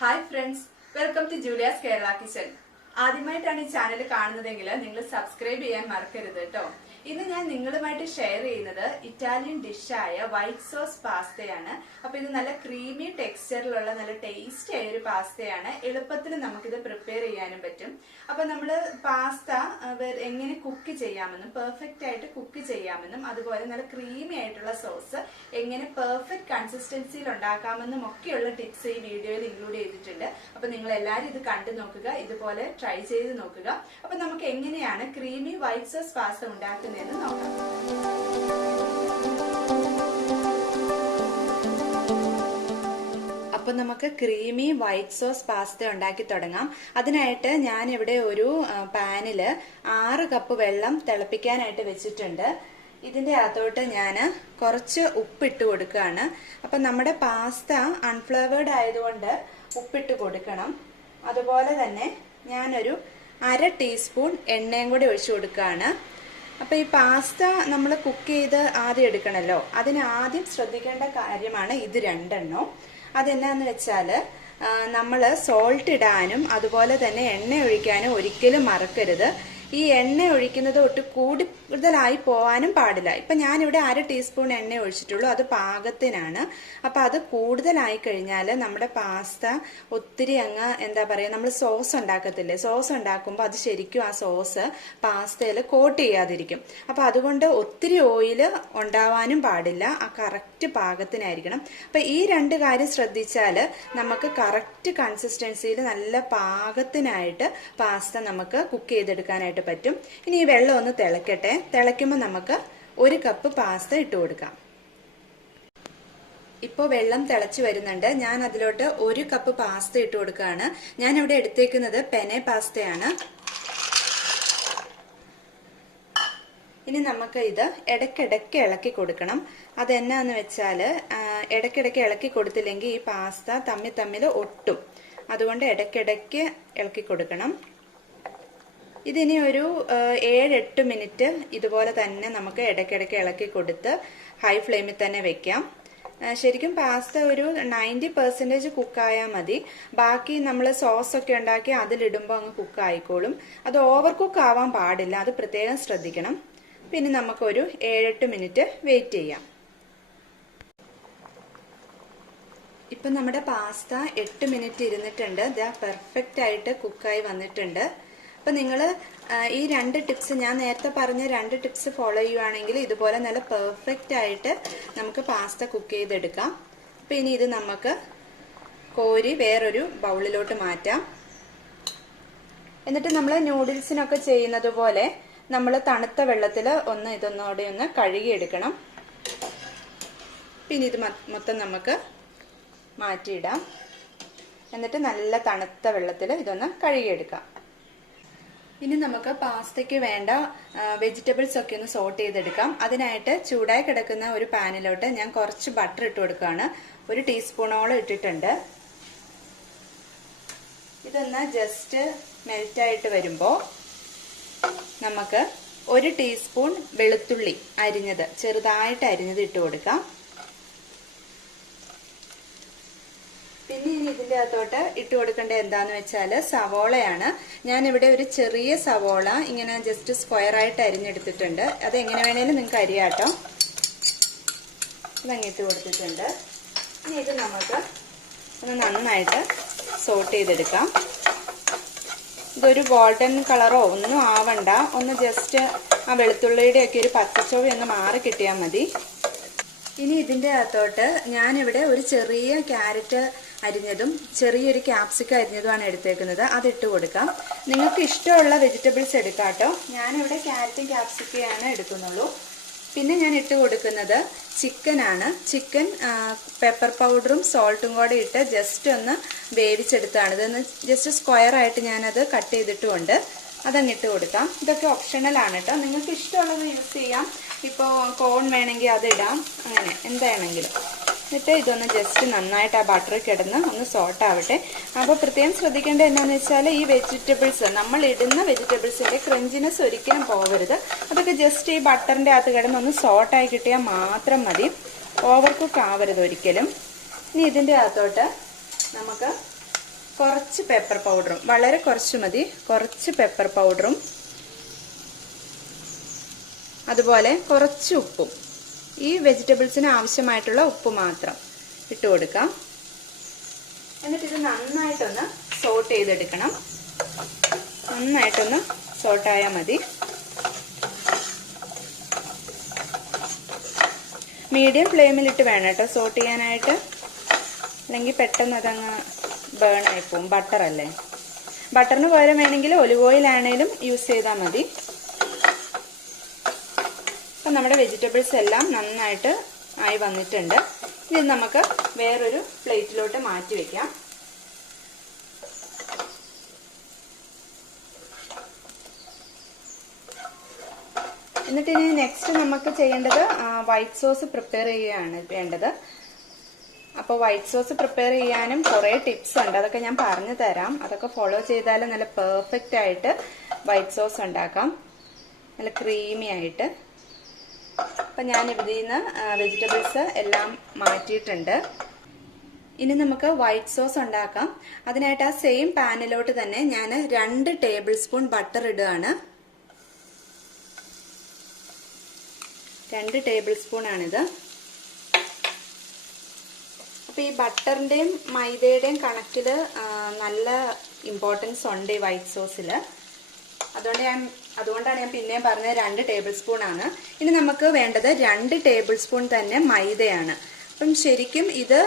Hi friends, welcome to Julia's Kerala kitchen. ആദ്യമായിട്ടാണ് ഈ channel കാണുന്നതെങ്കിൽ നിങ്ങൾ സബ്സ്ക്രൈബ് ചെയ്യാൻ മറക്കരുത് കേട്ടോ. ഇന്ന് ഞാൻ നിങ്ങളുമായിട്ട് ഷെയർ ചെയ്യുന്നത് ഇറ്റാലിയൻ ഡിഷായ വൈറ്റ് സോസ് പാസ്തയാണ്. അപ്പൊ ഇത് നല്ല ക്രീമി ടെക്സ്ചറിലുള്ള നല്ല ടേസ്റ്റി ആയ ഒരു പാസ്തയാണ്. എളുപ്പത്തിൽ നമുക്കിത് പ്രിപ്പയർ ചെയ്യാനും പറ്റും. അപ്പൊ നമ്മള് പാസ്ത എങ്ങനെ കുക്ക് ചെയ്യാമെന്നും പെർഫെക്റ്റ് ആയിട്ട് കുക്ക് ചെയ്യാമെന്നും അതുപോലെ നല്ല ക്രീമി ആയിട്ടുള്ള സോസ് എങ്ങനെ പെർഫെക്റ്റ് കൺസിസ്റ്റൻസിയിൽ ഉണ്ടാക്കാമെന്നും ഒക്കെയുള്ള ടിപ്സ് ഈ വീഡിയോയിൽ ഇൻക്ലൂഡ് ചെയ്തിട്ടുണ്ട്. അപ്പൊ നിങ്ങൾ എല്ലാവരും ഇത് കണ്ടു നോക്കുക, ഇതുപോലെ ട്രൈ ചെയ്ത് നോക്കുക. അപ്പൊ നമുക്ക് എങ്ങനെയാണ് ക്രീമി വൈറ്റ് സോസ് പാസ്ത ഉണ്ടാക്കുന്നത് നോക്കാം. അപ്പൊ നമുക്ക് ക്രീമി വൈറ്റ് സോസ് പാസ്ത ഉണ്ടാക്കി തുടങ്ങാം. അതിനായിട്ട് ഞാൻ ഇവിടെ ഒരു പാനില് 6 കപ്പ് വെള്ളം തിളപ്പിക്കാനായിട്ട് വെച്ചിട്ടുണ്ട്. ഇതിന്റെ അകത്തോട്ട് ഞാൻ കുറച്ച് ഉപ്പിട്ട് കൊടുക്കുകയാണ്. അപ്പൊ നമ്മുടെ പാസ്ത അൺഫ്ലേവേർഡ് ആയതുകൊണ്ട് ഉപ്പിട്ട് കൊടുക്കണം. അതുപോലെ തന്നെ ഞാനൊരു 1/2 ടീസ്പൂൺ എണ്ണയും കൂടി ഒഴിച്ചു കൊടുക്കുകയാണ്. അപ്പൊ ഈ പാസ്ത നമ്മൾ കുക്ക് ചെയ്ത് ആദ്യം എടുക്കണല്ലോ, അതിന് ആദ്യം ശ്രദ്ധിക്കേണ്ട കാര്യമാണ് ഇത് രണ്ടെണ്ണം. അതെന്നാന്ന് വെച്ചാൽ നമ്മൾ സോൾട്ട് ഇടാനും അതുപോലെ തന്നെ എണ്ണ ഒഴിക്കാനും ഒരിക്കലും മറക്കരുത്. ഈ എണ്ണ ഒഴിക്കുന്നത് തൊട്ട് കൂടുതലായി പോവാനും പാടില്ല. ഇപ്പൊ ഞാനിവിടെ 1/2 ടീസ്പൂൺ എണ്ണ ഒഴിച്ചിട്ടുള്ളൂ, അത് പാകത്തിനാണ്. അപ്പൊ അത് കൂടുതലായി കഴിഞ്ഞാൽ നമ്മുടെ പാസ്ത ഒത്തിരി അങ്ങ് എന്താ പറയാ, നമ്മൾ സോസ് ഉണ്ടാക്കത്തില്ലേ, സോസ് ഉണ്ടാക്കുമ്പോൾ അത് ശരിക്കും ആ സോസ് പാസ്തയിൽ കോട്ട് ചെയ്യാതിരിക്കും. അപ്പൊ അതുകൊണ്ട് ഒത്തിരി ഓയില് ഉണ്ടാവാനും പാടില്ല, ആ കറക്റ്റ് പാകത്തിനായിരിക്കണം. അപ്പൊ ഈ 2 കാര്യം ശ്രദ്ധിച്ചാൽ നമുക്ക് കറക്റ്റ് കൺസിസ്റ്റൻസിയിൽ നല്ല പാകത്തിനായിട്ട് പാസ്ത നമുക്ക് കുക്ക് ചെയ്തെടുക്കാനായിട്ട് പറ്റും. ഇനി ഈ വെള്ളം ഒന്ന് തിളക്കട്ടെ. തിളയ്ക്കുമ്പോൾ നമുക്ക് 1 കപ്പ് പാസ്ത ഇട്ട് കൊടുക്കാം. ഇപ്പോൾ വെള്ളം തിളച്ചു വരുന്നുണ്ട്. ഞാൻ അതിലോട്ട് 1 കപ്പ് പാസ്ത ഇട്ട് കൊടുക്കുകയാണ്. ഞാൻ ഇവിടെ എടുത്തേക്കുന്നത് പെനെ പാസ്തയാണ്. ഇനി നമുക്ക് ഇത് ഇടയ്ക്കിടയ്ക്ക് ഇളക്കി കൊടുക്കണം. അതെന്നാന്ന് വെച്ചാൽ ഇടയ്ക്കിടയ്ക്ക് ഇളക്കി കൊടുത്തില്ലെങ്കിൽ ഈ പാസ്ത തമ്മിൽ ഒട്ടും. അതുകൊണ്ട് ഇടയ്ക്കിടയ്ക്ക് ഇളക്കി കൊടുക്കണം. ഇതിനി ഒരു 7-8 മിനിറ്റ് ഇതുപോലെ തന്നെ നമുക്ക് ഇടയ്ക്കിടയ്ക്ക് ഇളക്കി കൊടുത്ത് ഹൈ ഫ്ലെയിമിൽ തന്നെ വെക്കാം. ശരിക്കും പാസ്ത ഒരു 90% കുക്കായാൽ മതി. ബാക്കി നമ്മൾ സോസൊക്കെ ഉണ്ടാക്കി അതിലിടുമ്പോൾ അങ്ങ് കുക്കായിക്കോളും. അത് ഓവർ കുക്ക് ആവാൻ പാടില്ല, അത് പ്രത്യേകം ശ്രദ്ധിക്കണം. പിന്നെ നമുക്കൊരു 7-8 മിനിറ്റ് വെയിറ്റ് ചെയ്യാം. ഇപ്പം നമ്മുടെ പാസ്ത 8 മിനിറ്റ് ഇരുന്നിട്ടുണ്ട്. ഇതാ പെർഫെക്റ്റ് ആയിട്ട് കുക്കായി വന്നിട്ടുണ്ട്. അപ്പൊ നിങ്ങൾ ഈ 2 ടിപ്സ്, ഞാൻ നേരത്തെ പറഞ്ഞ 2 ടിപ്സ് ഫോളോ ചെയ്യുവാണെങ്കിൽ ഇതുപോലെ നല്ല പെർഫെക്റ്റ് ആയിട്ട് നമുക്ക് പാസ്ത കുക്ക് ചെയ്തെടുക്കാം. അപ്പൊ ഇനി ഇത് നമുക്ക് കോരി വേറൊരു ബൗളിലോട്ട് മാറ്റാം. എന്നിട്ട് നമ്മൾ നൂഡിൽസിനൊക്കെ ചെയ്യുന്നത് പോലെ നമ്മൾ തണുത്ത വെള്ളത്തിൽ ഇതൊന്നുകൂടെ ഒന്ന് കഴുകിയെടുക്കണം. പിന്നെ ഇത് മൊത്തം നമുക്ക് മാറ്റിയിടാം. എന്നിട്ട് നല്ല തണുത്ത വെള്ളത്തിൽ ഇതൊന്ന് കഴുകിയെടുക്കാം. ഇനി നമുക്ക് പാസ്തയ്ക്ക് വേണ്ട വെജിറ്റബിൾസ് ഒക്കെ ഒന്ന് സോട്ട് ചെയ്തെടുക്കാം. അതിനായിട്ട് ചൂടായി കിടക്കുന്ന ഒരു പാനിലോട്ട് ഞാൻ കുറച്ച് ബട്ടർ ഇട്ട് കൊടുക്കുകയാണ്. 1 ടീസ്പൂണോളം ഇട്ടിട്ടുണ്ട്. ഇതൊന്ന് ജസ്റ്റ് മെൽറ്റായിട്ട് വരുമ്പോൾ നമുക്ക് 1 ടീസ്പൂൺ വെളുത്തുള്ളി ചെറുതായിട്ട് അരിഞ്ഞത് ഇട്ട് കൊടുക്കാം. പിന്നെ ഇനി ഇതിന്റെ അകത്തോട്ട് ഇട്ട് കൊടുക്കേണ്ടത് എന്താന്ന് വെച്ചാൽ സവോളയാണ്. ഞാനിവിടെ ഒരു ചെറിയ സവോള ഇങ്ങനെ ജസ്റ്റ് സ്ക്വയർ ആയിട്ട് അരിഞ്ഞെടുത്തിട്ടുണ്ട്. അത് എങ്ങനെ വേണേലും നിങ്ങൾക്ക് അരിയാട്ടോ. ഇതങ്ങിട്ട് കൊടുത്തിട്ടുണ്ട്. ഇനി ഇത് നമുക്ക് ഒന്ന് നന്നായിട്ട് സോട്ട് ചെയ്തെടുക്കാം. ഇതൊരു ഗോൾഡൻ കളറോ ഒന്നും ആവണ്ട, ഒന്ന് ജസ്റ്റ് ആ വെളുത്തുള്ളിയുടെ ഒക്കെ ഒരു പച്ചച്ചോവ ഒന്ന് മാറി കിട്ടിയാൽ മതി. ഇനി ഇതിന്റെ അകത്തോട്ട് ഞാനിവിടെ ഒരു ചെറിയ ക്യാരറ്റ് അരിഞ്ഞതും ചെറിയൊരു ക്യാപ്സിക്കം അരിഞ്ഞതുമാണ് എടുത്തേക്കുന്നത്. അതിട്ട് കൊടുക്കാം. നിങ്ങൾക്ക് ഇഷ്ടമുള്ള വെജിറ്റബിൾസ് എടുക്കാം കേട്ടോ. ഞാനിവിടെ ക്യാരറ്റും ക്യാപ്സിക്കയാണ് എടുക്കുന്നുള്ളൂ. പിന്നെ ഞാൻ ഇട്ട് കൊടുക്കുന്നത് ചിക്കനാണ്. ചിക്കൻ പെപ്പർ പൗഡറും സോൾട്ടും കൂടെ ഇട്ട് ജസ്റ്റ് ഒന്ന് വേവിച്ചെടുത്താണ്. ഇതൊന്ന് ജസ്റ്റ് സ്ക്വയർ ആയിട്ട് ഞാനത് കട്ട് ചെയ്തിട്ടുമുണ്ട്. അതങ്ങിട്ട് കൊടുക്കാം. ഇതൊക്കെ ഓപ്ഷണലാണ് കേട്ടോ, നിങ്ങൾക്ക് ഇഷ്ടമുള്ളത് യൂസ് ചെയ്യാം. ഇപ്പോൾ കോൺ വേണമെങ്കിൽ അതിടാം, അങ്ങനെ എന്താണെങ്കിലും. എന്നിട്ട് ഇതൊന്ന് ജസ്റ്റ് നന്നായിട്ട് ആ ബട്ടർ കിടന്ന് ഒന്ന് സോട്ട് ആവട്ടെ. അപ്പോൾ പ്രത്യേകം ശ്രദ്ധിക്കേണ്ടത് എന്താണെന്ന് വെച്ചാൽ ഈ വെജിറ്റബിൾസ്, നമ്മൾ ഇടുന്ന വെജിറ്റബിൾസിന്റെ ക്രഞ്ചിനെസ് ഒരിക്കലും പോകരുത്. അതൊക്കെ ജസ്റ്റ് ഈ ബട്ടറിന്റെ അകത്ത് കിടന്ന് ഒന്ന് സോട്ടായി കിട്ടിയാൽ മാത്രം മതി. ഓവർ കുക്ക് ആവരുത് ഒരിക്കലും. ഇനി ഇതിന്റെ അകത്തോട്ട് നമുക്ക് കുറച്ച് പെപ്പർ പൗഡറും, വളരെ കുറച്ച് മതി, കുറച്ച് പെപ്പർ പൗഡറും അതുപോലെ കുറച്ച് ഉപ്പും, ഈ വെജിറ്റബിൾസിന് ആവശ്യമായിട്ടുള്ള ഉപ്പ് മാത്രം ഇട്ട് കൊടുക്കാം. എന്നിട്ട് ഇത് നന്നായിട്ടൊന്ന് സോട്ട് ചെയ്തെടുക്കണം. നന്നായിട്ടൊന്ന് സോട്ടായാൽ മതി. മീഡിയം ഫ്ലെയിമിലിട്ട് വേണം കേട്ടോ സോട്ട് ചെയ്യാനായിട്ട്, അല്ലെങ്കിൽ പെട്ടെന്ന് അതങ്ങ് ബേൺ ആയിപ്പോവും. ബട്ടറല്ലേ, ബട്ടറിന് പകരം വേണമെങ്കിൽ ഒലിവ് ഓയിൽ ആണെങ്കിലും യൂസ് ചെയ്താൽ മതി. അപ്പം നമ്മുടെ വെജിറ്റബിൾസ് എല്ലാം നന്നായിട്ട് ആയി വന്നിട്ടുണ്ട്. ഇത് നമുക്ക് വേറൊരു പ്ലേറ്റിലോട്ട് മാറ്റി വെക്കാം. എന്നിട്ട് ഇനി നെക്സ്റ്റ് നമുക്ക് ചെയ്യേണ്ടത് വൈറ്റ് സോസ് പ്രിപ്പയർ ചെയ്യുകയാണ് വേണ്ടത്. അപ്പോൾ വൈറ്റ് സോസ് പ്രിപ്പയർ ചെയ്യാനും കുറേ ടിപ്സ് ഉണ്ട്, അതൊക്കെ ഞാൻ പറഞ്ഞു തരാം. അതൊക്കെ ഫോളോ ചെയ്താൽ നല്ല പെർഫെക്റ്റ് ആയിട്ട് വൈറ്റ് സോസ് ഉണ്ടാക്കാം, നല്ല ക്രീമി ആയിട്ട്. അപ്പം ഞാൻ ഇതിൽ നിന്ന് വെജിറ്റബിൾസ് എല്ലാം മാറ്റിയിട്ടുണ്ട്. ഇനി നമുക്ക് വൈറ്റ് സോസ് ഉണ്ടാക്കാം. അതിനായിട്ട് ആ സെയിം പാനിലോട്ട് തന്നെ ഞാൻ 2 ടേബിൾ സ്പൂൺ ബട്ടർ ഇടുകയാണ്. 2 ടേബിൾ സ്പൂൺ ആണിത്. അപ്പോൾ ഈ ബട്ടറിൻ്റെയും മൈദയുടെയും കണക്കിൽ നല്ല ഇമ്പോർട്ടൻസ് ഉണ്ട് ഈ വൈറ്റ് സോസിൽ. അതുകൊണ്ടാണ് ഞാൻ പിന്നെയും പറഞ്ഞത് 2 ടേബിൾ സ്പൂൺ ആണ്. ഇനി നമുക്ക് വേണ്ടത് 2 ടേബിൾ സ്പൂൺ തന്നെ മൈദയാണ്. അപ്പം ശരിക്കും ഇത്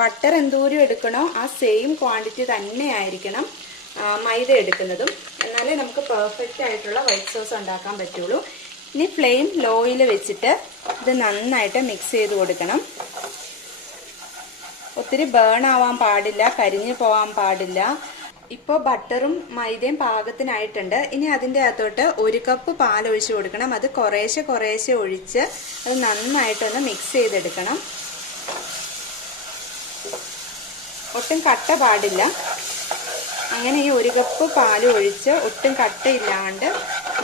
ബട്ടർ എന്തോരം എടുക്കണോ ആ സെയിം ക്വാണ്ടിറ്റി തന്നെ ആയിരിക്കണം മൈദ എടുക്കുന്നതും, എന്നാലേ നമുക്ക് പെർഫെക്റ്റ് ആയിട്ടുള്ള വൈറ്റ് സോസ് ഉണ്ടാക്കാൻ പറ്റുള്ളൂ. ഇനി ഫ്ലെയിം ലോയിൽ വെച്ചിട്ട് ഇത് നന്നായിട്ട് മിക്സ് ചെയ്ത് കൊടുക്കണം. ഒത്തിരി ബേൺ ആവാൻ പാടില്ല, കരിഞ്ഞു പോകാൻ പാടില്ല. ഇപ്പോൾ ബട്ടറും മൈദയും പാകത്തിനായിട്ടുണ്ട്. ഇനി അതിൻ്റെ അകത്തോട്ട് 1 കപ്പ് പാൽ ഒഴിച്ച് കൊടുക്കണം. അത് കുറേശ്ശെ കുറേശ്ശെ ഒഴിച്ച് അത് നന്നായിട്ടൊന്ന് മിക്സ് ചെയ്തെടുക്കണം. ഒട്ടും കട്ട പാടില്ല. അങ്ങനെ ഈ 1 കപ്പ് പാൽ ഒഴിച്ച് ഒട്ടും കട്ടയില്ലാണ്ട്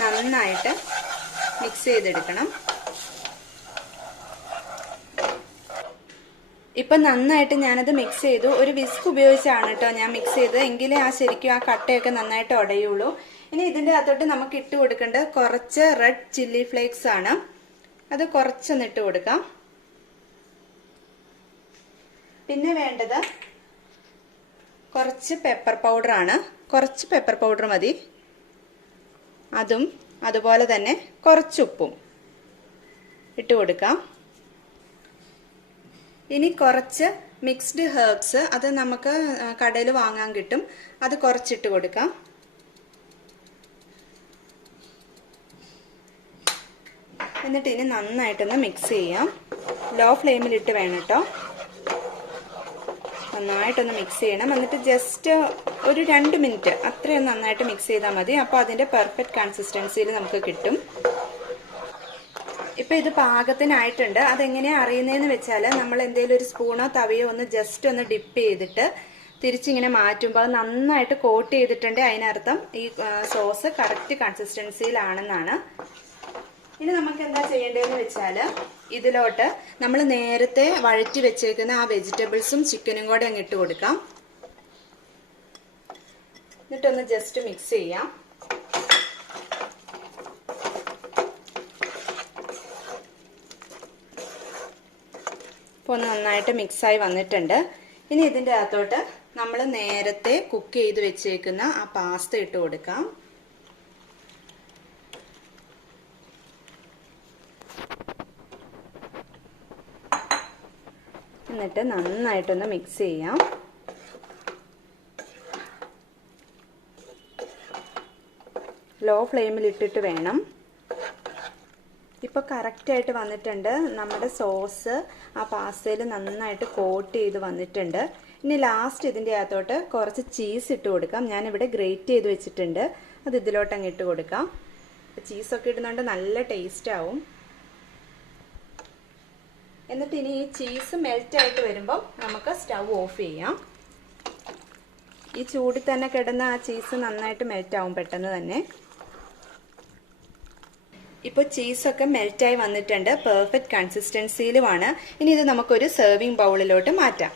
നന്നായിട്ട് മിക്സ് ചെയ്തെടുക്കണം. ഇപ്പം നന്നായിട്ട് ഞാനത് മിക്സ് ചെയ്തു. ഒരു വിസ്ക് ഉപയോഗിച്ചാണ് കേട്ടോ ഞാൻ മിക്സ് ചെയ്തത്, എങ്കിലേ ശരിക്കും ആ കട്ടയൊക്കെ നന്നായിട്ട് ഉടയുള്ളൂ. ഇനി ഇതിൻ്റെ അകത്തോട്ട് നമുക്ക് ഇട്ട് കൊടുക്കേണ്ടത് കുറച്ച് റെഡ് ചില്ലി ഫ്ലേക്സ് ആണ്. അത് കുറച്ചൊന്ന് ഇട്ട് കൊടുക്കാം. പിന്നെ വേണ്ടത് കുറച്ച് പെപ്പർ പൗഡർ ആണ്. കുറച്ച് പെപ്പർ പൗഡർ മതി. അതും അതുപോലെ തന്നെ കുറച്ച് ഉപ്പും ഇട്ട് കൊടുക്കാം. ഇനി കുറച്ച് മിക്സ്ഡ് ഹെർബ്സ്, അത് നമുക്ക് കടയിൽ വാങ്ങാൻ കിട്ടും, അത് കുറച്ചിട്ട് കൊടുക്കാം. എന്നിട്ട് ഇനി നന്നായിട്ടൊന്ന് മിക്സ് ചെയ്യാം. ലോ ഫ്ലെയിമിലിട്ട് വേണം കേട്ടോ. നന്നായിട്ടൊന്ന് മിക്സ് ചെയ്യണം. എന്നിട്ട് ജസ്റ്റ് ഒരു 2 മിനിറ്റ് അത്രയും നന്നായിട്ട് മിക്സ് ചെയ്താൽ മതി. അപ്പോൾ അതിൻ്റെ പെർഫെക്റ്റ് കൺസിസ്റ്റൻസിയിൽ നമുക്ക് കിട്ടും. ഇപ്പം ഇത് പാകത്തിനായിട്ടുണ്ട്. അതെങ്ങനെയാണ് അറിയുന്നതെന്ന് വെച്ചാൽ നമ്മൾ എന്തെങ്കിലും ഒരു സ്പൂണോ തവിയോ ഒന്ന് ജസ്റ്റ് ഒന്ന് ഡിപ്പ് ചെയ്തിട്ട് തിരിച്ചിങ്ങനെ മാറ്റുമ്പോൾ അത് നന്നായിട്ട് കോട്ട് ചെയ്തിട്ടുണ്ട്. അതിനർത്ഥം ഈ സോസ് കറക്റ്റ് കൺസിസ്റ്റൻസിയിലാണെന്നാണ്. ഇനി നമുക്ക് എന്താ ചെയ്യേണ്ടതെന്ന് വെച്ചാൽ ഇതിലോട്ട് നമ്മൾ നേരത്തെ വഴറ്റി വെച്ചേക്കുന്ന ആ വെജിറ്റബിൾസും ചിക്കനും കൂടെ അങ്ങ് ഇട്ട് കൊടുക്കാം. എന്നിട്ടൊന്ന് ജസ്റ്റ് മിക്സ് ചെയ്യാം. ഇപ്പോൾ ഒന്ന് നന്നായിട്ട് മിക്സായി വന്നിട്ടുണ്ട്. ഇനി ഇതിൻ്റെ അകത്തോട്ട് നമ്മൾ നേരത്തെ കുക്ക് ചെയ്ത് വെച്ചേക്കുന്ന ആ പാസ്ത ഇട്ട് കൊടുക്കാം. എന്നിട്ട് നന്നായിട്ടൊന്ന് മിക്സ് ചെയ്യാം. ലോ ഫ്ലെയിമിൽ ഇട്ടിട്ട് വേണം. ഇപ്പോൾ കറക്റ്റായിട്ട് വന്നിട്ടുണ്ട്. നമ്മുടെ സോസ് ആ പാസ്തയിൽ നന്നായിട്ട് കോട്ട് ചെയ്ത് വന്നിട്ടുണ്ട്. ഇനി ലാസ്റ്റ് ഇതിൻ്റെ അകത്തോട്ട് കുറച്ച് ചീസ് ഇട്ട് കൊടുക്കാം. ഞാനിവിടെ ഗ്രേറ്റ് ചെയ്ത് വെച്ചിട്ടുണ്ട്, അത് ഇതിലോട്ട് അങ്ങ് ഇട്ട് കൊടുക്കാം. ചീസൊക്കെ ഇടുന്നുണ്ട് നല്ല ടേസ്റ്റ് ആവും. എന്നിട്ട് ഇനി ഈ ചീസ് മെൽറ്റായിട്ട് വരുമ്പം നമുക്ക് സ്റ്റൗ ഓഫ് ചെയ്യാം. ഈ ചൂടിൽ തന്നെ കിടന്ന ആ ചീസ് നന്നായിട്ട് മെൽറ്റാവും പെട്ടെന്ന് തന്നെ. ഇപ്പോൾ ചീസൊക്കെ മെൽറ്റായി വന്നിട്ടുണ്ട്, പെർഫെക്റ്റ് കൺസിസ്റ്റൻസിയിലുമാണ്. ഇനി ഇത് നമുക്കൊരു സെർവിങ് ബൗളിലോട്ട് മാറ്റാം.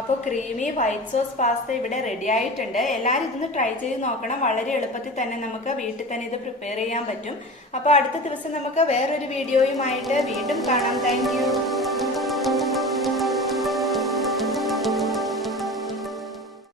അപ്പോൾ ക്രീമി വൈറ്റ് സോസ് പാസ്ത ഇവിടെ റെഡി ആയിട്ടുണ്ട്. എല്ലാവരും ഇതൊന്ന് ട്രൈ ചെയ്ത് നോക്കണം. വളരെ എളുപ്പത്തിൽ തന്നെ നമുക്ക് വീട്ടിൽ തന്നെ ഇത് പ്രിപ്പയർ ചെയ്യാൻ പറ്റും. അപ്പോൾ അടുത്ത ദിവസം നമുക്ക് വേറൊരു വീഡിയോയുമായിട്ട് വീണ്ടും കാണാം. Thank you.